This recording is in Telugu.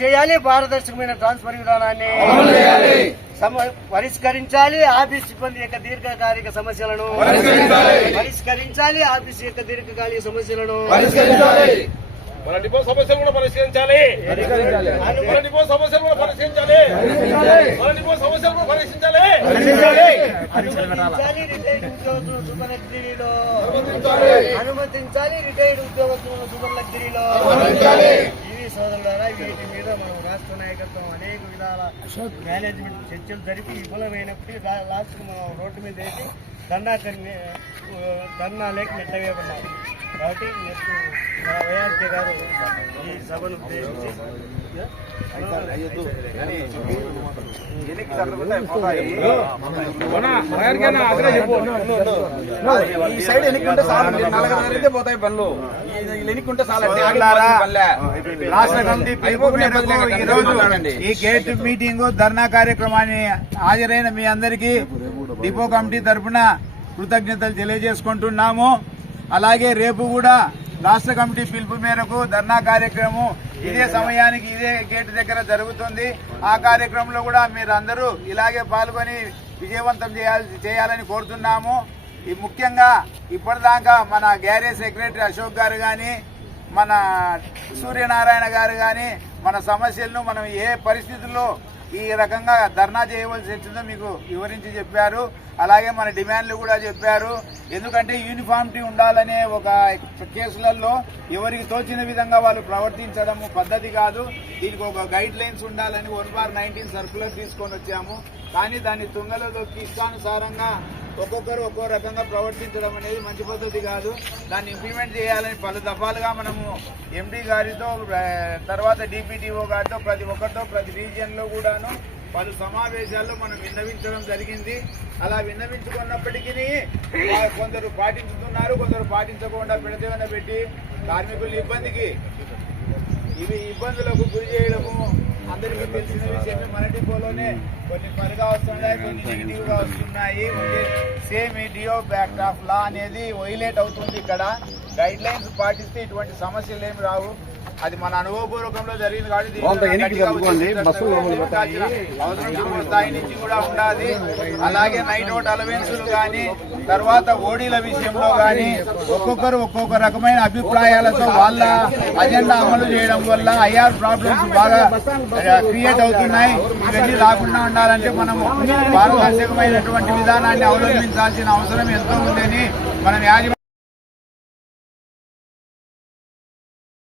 చేయాలి. పారదర్శకమైన ట్రాన్స్ఫర్ విధానాన్ని పరిష్కరించాలి. ఆఫీస్ సిబ్బంది యొక్క దీర్ఘకాలిక సమస్యలను పరిష్కరించాలి. ఆఫీస్ యొక్క దీర్ఘకాలిక సమస్యలను మన డిపో సమస్యలు కూడా పరిష్కరించాలి. మన డిపో సమస్యలు కూడా పరిష్కరించాలి. మన డిపో సమస్యలు కూడా పరిష్కరించాలి. అనుమతించాలి. రిటైర్డ్ ఉద్యోగస్తులను సూపర్ లగ్జరీలో ఇది సోదరులారా, వీటి మీద మనం రాష్ట్ర నాయకత్వం అనేక విధాల మేనేజ్మెంట్ చర్చలు జరిపి విఫలమైనప్పటికీ లాస్ట్ మనం రోడ్డు మీద వేసి ధర్నా లేక నెట్టవేయబడ్డాం. కాబట్టి వైఆర్కే గారు ఈ సభను ఉద్దేశించి ఈ సైడ్ ఎన్నికుంటే చాలు, నలగరిగితే పోతాయి పనులు. ఎన్నికుంటే చాలు. ఈ గేట్ మీటింగ్ ధర్నా కార్యక్రమాన్ని హాజరైన మీ అందరికీ డిపో కమిటీ తరఫున కృతజ్ఞతలు తెలియజేసుకుంటున్నాము. అలాగే రేపు కూడా రాష్ట్ర కమిటీ పిలుపు మేరకు ధర్నా కార్యక్రమం ఇదే సమయానికి ఇదే గేట్ దగ్గర జరుగుతుంది. ఆ కార్యక్రమంలో కూడా మీరందరూ ఇలాగే పాల్గొని విజయవంతం చేయాలని కోరుతున్నాము. ముఖ్యంగా ఇప్పటిదాకా మన గ్యారేజ్ సెక్రటరీ అశోక్ గారు కానీ, మన సూర్యనారాయణ గారు కానీ మన సమస్యలను మనం ఏ పరిస్థితుల్లో ఈ రకంగా ధర్నా చేయవలసి వచ్చిందో మీకు వివరించి చెప్పారు. అలాగే మన డిమాండ్లు కూడా చెప్పారు. ఎందుకంటే యూనిఫామిటీ ఉండాలనే ఒక కేసులలో ఎవరికి తోచిన విధంగా వాళ్ళు ప్రవర్తించడం పద్ధతి కాదు. దీనికి ఒక గైడ్ లైన్స్ ఉండాలని 1/19 సర్కులర్ తీసుకొని వచ్చాము. కానీ దాన్ని తుంగలో దొక్కి ఇష్టానుసారంగా ఒక్కొక్కరు ఒక్కో రకంగా ప్రవర్తించడం అనేది మంచి పద్ధతి కాదు. దాన్ని ఇంప్లిమెంట్ చేయాలని పలు దఫాలుగా మనము ఎండీ గారితో, తర్వాత డిపిటిఓ గారితో, ప్రతి ఒక్కరితో ప్రతి రీజియన్లో కూడాను పలు సమావేశాల్లో మనం విన్నవించడం జరిగింది. అలా విన్నవించుకున్నప్పటికీ కొందరు పాటించుతున్నారు, కొందరు పాటించకుండా పెడతేమన్నా పెట్టి కార్మికుల ఇబ్బందులకు గురి చేయడము అందరికీ తెలిసిన విషయమే. మన డిపోలోనే కొన్ని పనిగా వస్తున్నాయి, కొన్ని నెగిటివ్ గా వస్తున్నాయి. సేమ్ ఈ డియో బ్యాక్ ఆఫ్ లా అనేది వైలేట్ అవుతుంది. ఇక్కడ గైడ్ లైన్స్ పాటిస్తే ఇటువంటి సమస్యలు ఏమి రావు. అది మన అనుభవపూర్వకంలో జరిగింది కాబట్టి అవసరం స్థాయి నుంచి కూడా ఉండాలి. అలాగే నైట్ అవుట్ అలవెన్సులు కానీ, తర్వాత ఓడీల విషయంలో కానీ ఒక్కొక్కరు ఒక్కొక్క రకమైన అభిప్రాయాలతో వాళ్ళ అజెండా అమలు చేయడం వల్ల ఐఆర్ ప్రాబ్లమ్స్ బాగా క్రియేట్ అవుతున్నాయి. ఇవన్నీ రాకుండా ఉండాలంటే మనము పారదర్శకమైనటువంటి విధానాన్ని అవలంబించాల్సిన అవసరం ఎంతో ఉందని మనం